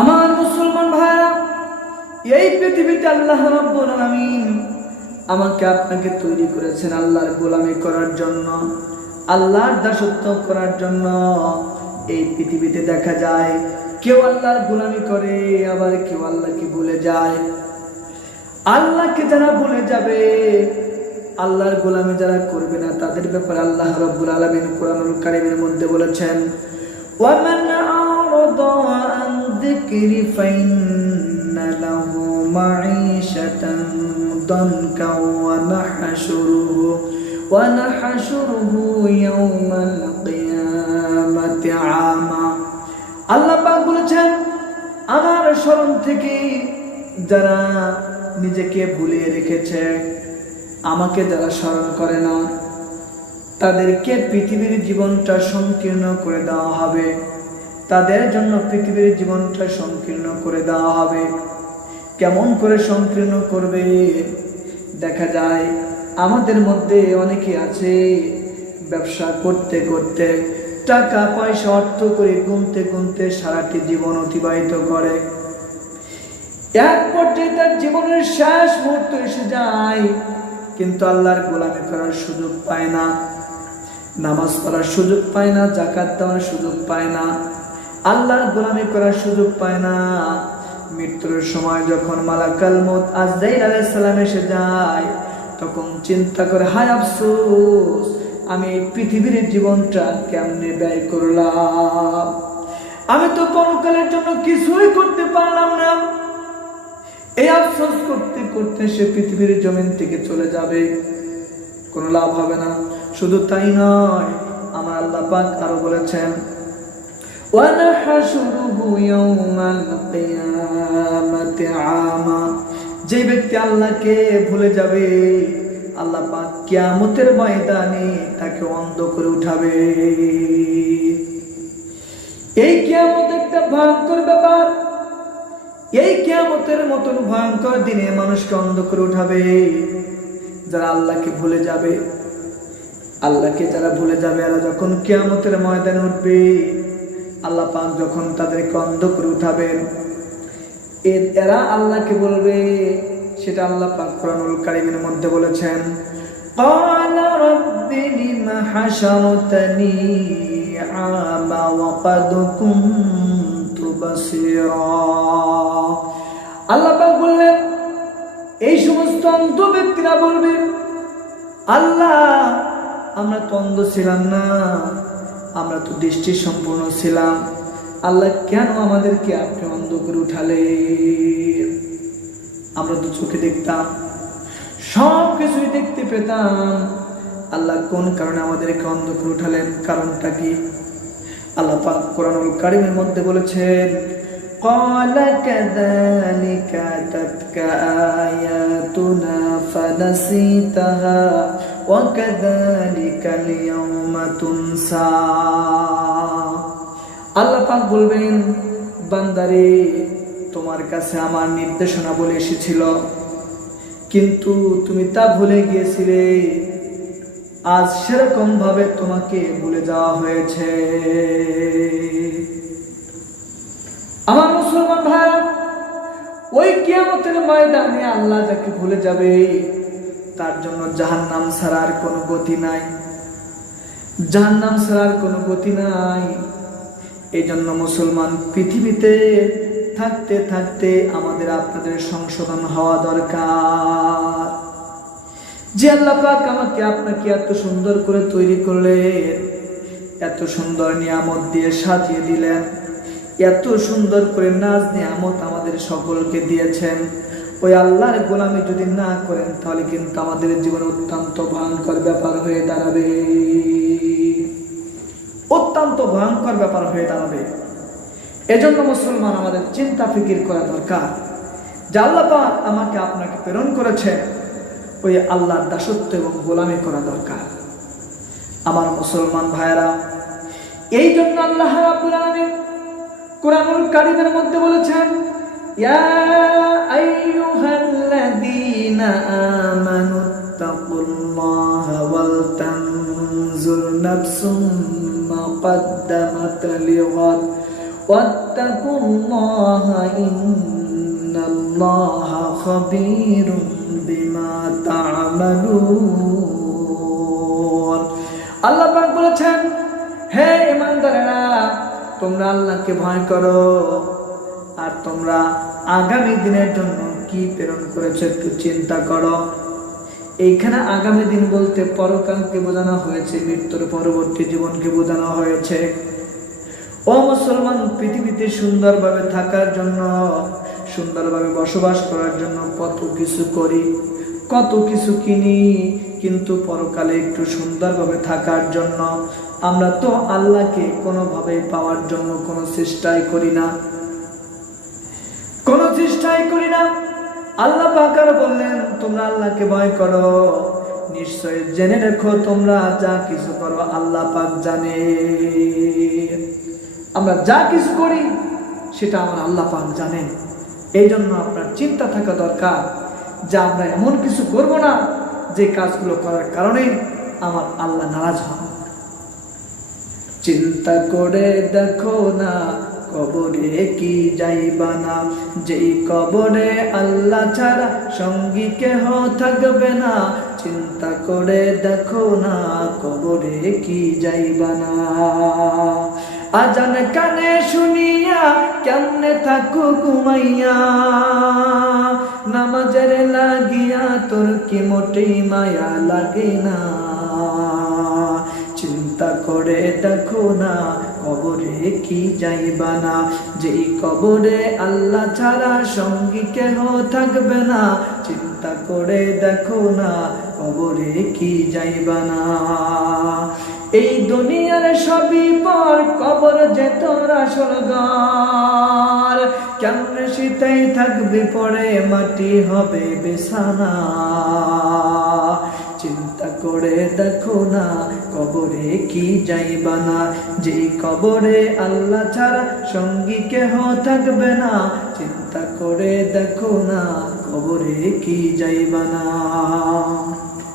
আমার মুসলমান ভাইরা, এই পৃথিবীতে আল্লাহ রাব্বুল আলামিন আমাকে আপনাকে তৈরি করেছেন আল্লাহর গোলামি করার জন্য, আল্লাহর দাসত্ব করার জন্য। এই পৃথিবীতে দেখা যায় কেউ আল্লাহর গোলামি করে, আবার কেউ আল্লাহকে ভুলে যায়। আল্লাহকে যারা ভুলে যাবে, আল্লাহর গোলামি যারা করবে না, তাদের ব্যাপারে আল্লাহ রাব্বুল আলামিন কোরআনুল কারীমের মধ্যে বলেছেন, ওয়ামান আ'রাদা আন যিকরি ফাইন্না লাহু মাঈশাতান দানকা ওয়া নাহশুরুহু ইয়াওমাল কিয়ামাতি আমা। আল্লাহ পাক বলেছেন, আমার স্মরণ থেকে যারা নিজেকে ভুলিয়ে রেখেছে, আমাকে যারা স্মরণ করে না, তাদেরকে পৃথিবীর জীবনটা সংকীর্ণ করে দেওয়া হবে। তাদের জন্য পৃথিবীর জীবনটা সংকীর্ণ করে দেওয়া হবে। কেমন করে সংকীর্ণ করবে? দেখা যায় আমাদের মধ্যে অনেকে আছে, ব্যবসা করতে করতে, টাকা পয়সা অর্থ করে গুনতে গুনতে সারাটি জীবন অতিবাহিত করে। এক পর্যায়ে তার জীবনের শেষ মুহূর্ত এসে যায়, কিন্তু আল্লাহর গোলামি করার সুযোগ পায় না, নামাজ পড়ার সুযোগ পায় না, যাকাত দেওয়ার সুযোগ পায় না, আল্লাহর গোলামি করার সুযোগ পায় না। মৃত্যুর সময় যখন মালাকুল মউত আজরাইল আলাইহিস সালাম এসে যায়, তখন চিন্তা করে, হায় আফসোস, আমি এই পৃথিবীর জীবনটা কেমনে ব্যয় করলাম। আমি তো পরকালের জন্য কিছুই করতে পারলাম না। এই আফসোস করতে করতে সে পৃথিবীর জমিন থেকে চলে যাবে, কোনো লাভ হবে না। শুধু তাই নয়, আমার আল্লাহ পাক আরো বলেছেন, ওয়া নাহশুরুহু ইয়াওমাল কিয়ামাতি আমা। যে ব্যক্তি আল্লাহকে ভুলে যাবে, আল্লাহ পাক কিয়ামতের ময়দানে তাকে অন্ধ করে উঠাবে। এই কিয়ামত একটা ভয়ঙ্কর ব্যাপার। এই কিয়ামতের মতন ভয়ঙ্কর দিনে মানুষকে অন্ধ করে উঠাবে যারা আল্লাহকে ভুলে যাবে। আল্লাহকে যারা ভুলে যাবে, এরা যখন কিয়ামতের ময়দানে উঠবে, আল্লাহ পাক যখন তাদেরকে অন্ধ করে উঠাবেন, এরা আল্লাহকে বলবে, সেটা আল্লাহ পাক কোরআনুল কারীমের মধ্যে বলেছেন, ক্বালা রাব্বি লিমা হাশারতানি আমা ওয়া ক্বাদ কুনতু বাসীরা। আল্লাহ পাক বললেন, এই সমস্ত অন্ধ ব্যক্তিরা বলবে, আল্লাহ, আমরা তো অন্ধ ছিলাম না, আমরা তো দৃষ্টি সম্পন্ন ছিলাম, আল্লাহ কেন আমাদেরকে আপনি অন্ধ করে উঠালেন? আমরা তো চোখে দেখতাম, সব কিছুই দেখতে পেতাম, আল্লাহ কোন কারণে আমাদেরকে অন্ধ করে উঠালেন? কারণটা কি? আল্লাহ পাক কোরআনুল কারীমের মধ্যে বলেছেন, ক্বালা কাযালিকা আতাতকা আয়াতুনা ফানাসিতাহা ওয়া কাযালিকাল ইয়াওমা তুনসা। আল্লাহ পাক বলবেন, বান্দারে, তোমার কাছে আমার নির্দেশনা বলে এসেছিল, কিন্তু তুমি তা ভুলে গিয়েছিলে। আজ সেরকম ভাবে তোমাকে ভুলে যাওয়া হয়েছে। আমার মুসলমান ভাইরা, ওই কিয়ামতের ময়দানে আল্লাহ যাকে ভুলে যাবে, তার জন্য জাহান্নাম ছাড়ার কোনো গতি নাই, জাহান্নাম ছাড়ার কোনো গতি নাই। এই জন্য মুসলমান, পৃথিবীতে থাকতে থাকতে আমাদের আপনাদের সংশোধন হওয়া দরকার। যে আল্লাহ পাক আমাকে আপনাকে এত সুন্দর করে তৈরি করলেন, এত সুন্দর নিয়ামত দিয়ে সাজিয়ে দিলেন, এত সুন্দর করে নাজ নিয়ামত আমাদের সকলকে দিয়েছেন, ওই আল্লাহর গোলামি যদি না করেন, তাহলে কিন্তু আমাদের জীবনে অত্যন্ত ভয়ঙ্কর ব্যাপার হয়ে দাঁড়াবে, অত্যন্ত ভয়ঙ্কর ব্যাপার হয়ে দাঁড়াবে। এজন্য মুসলমান, আমাদের চিন্তা ফিকির করা দরকার যে আল্লাহ পাক আমাকে আপনাকে প্রেরণ করেছেন, ওই আল্লাহর দাসত্ব এবং গোলামি করা দরকার। আমার মুসলমান ভাইরা, এই জন্য আল্লাহ রাব্বুল আলামিন কোরআনুল কারীমের মধ্যে বলেছেন, ইয়া আইয়ুহাল্লাযীনা আমানুত্তাকুল্লাহা ওয়াল তানজুর নাফসুম মা কদ্দামাত লিগাদ ওয়াত্তাকুল্লাহা ইন্নাল্লাহা খাবীরুম বিমা তা'মালুন। আল্লাহ পাক বলেছেন, হে ঈমানদারেরা, তোমরা আল্লাহকে ভয় করো আর তোমরা আগামী দিনের জন্য কি প্রেরণ করেছো একটু চিন্তা করো। এইখানে আগামী দিন বলতে পরকালকে বোঝানো হয়েছে, মৃত্যুর পরবর্তী জীবনকে বোঝানো হয়েছে। ও মুসলমান, পৃথিবীতে সুন্দরভাবে থাকার জন্য, সুন্দরভাবে বসবাস করার জন্য কত কিছু করি, কত কিছু কিনি, কিন্তু পরকালে একটু সুন্দরভাবে থাকার জন্য আমরা তো আল্লাহকে কোনোভাবেই পাওয়ার জন্য কোনো চেষ্টাই করি না, কোনো চেষ্টাই করি না। আল্লাহ পাক আর বললেন, তোমরা আল্লাহকে ভয় করো, নিশ্চয় জেনে রেখো তোমরা যা কিছু করো আল্লাহ পাক জানে। আমরা যা কিছু করি সেটা আমার আল্লাহ পাক জানেন। এই জন্য আপনার চিন্তা থাকা দরকার যে আমরা এমন কিছু করব না যে কাজগুলো করার কারণে আমার আল্লাহ নারাজ হন। চিন্তা করে দেখো না কবরে কি যাইবা না, যেই কবরে আল্লাহ ছাড়া সঙ্গী কেহ থাকবে না। চিন্তা করে দেখো না কবরে কি যাইবা না। আজান কানে শুনিয়া কেমনে থাকো ঘুমাইয়া, নামাজের লাগিয়া তোর কি মোটেই মায়া লাগে না। চিন্তা করে দেখো না কবরে কি যাইবা না, যেই কবরে আল্লাহ ছাড়া সঙ্গী কেহ থাকবে না। চিন্তা করে দেখো না কবরে কি যাইবা না। এই দুনিয়ার সবই পর, কবর যে তোর আসল ঘর। কেমনে শীতেই থাকবি পরে, মাটি হবে বিছানা। চিন্তা করে দেখো না কবরে কি যাইবা না, যেই কবরে আল্লাহ ছাড়া সঙ্গী কেহ থাকবে না। চিন্তা করে দেখো না কবরে কি যাইবা না।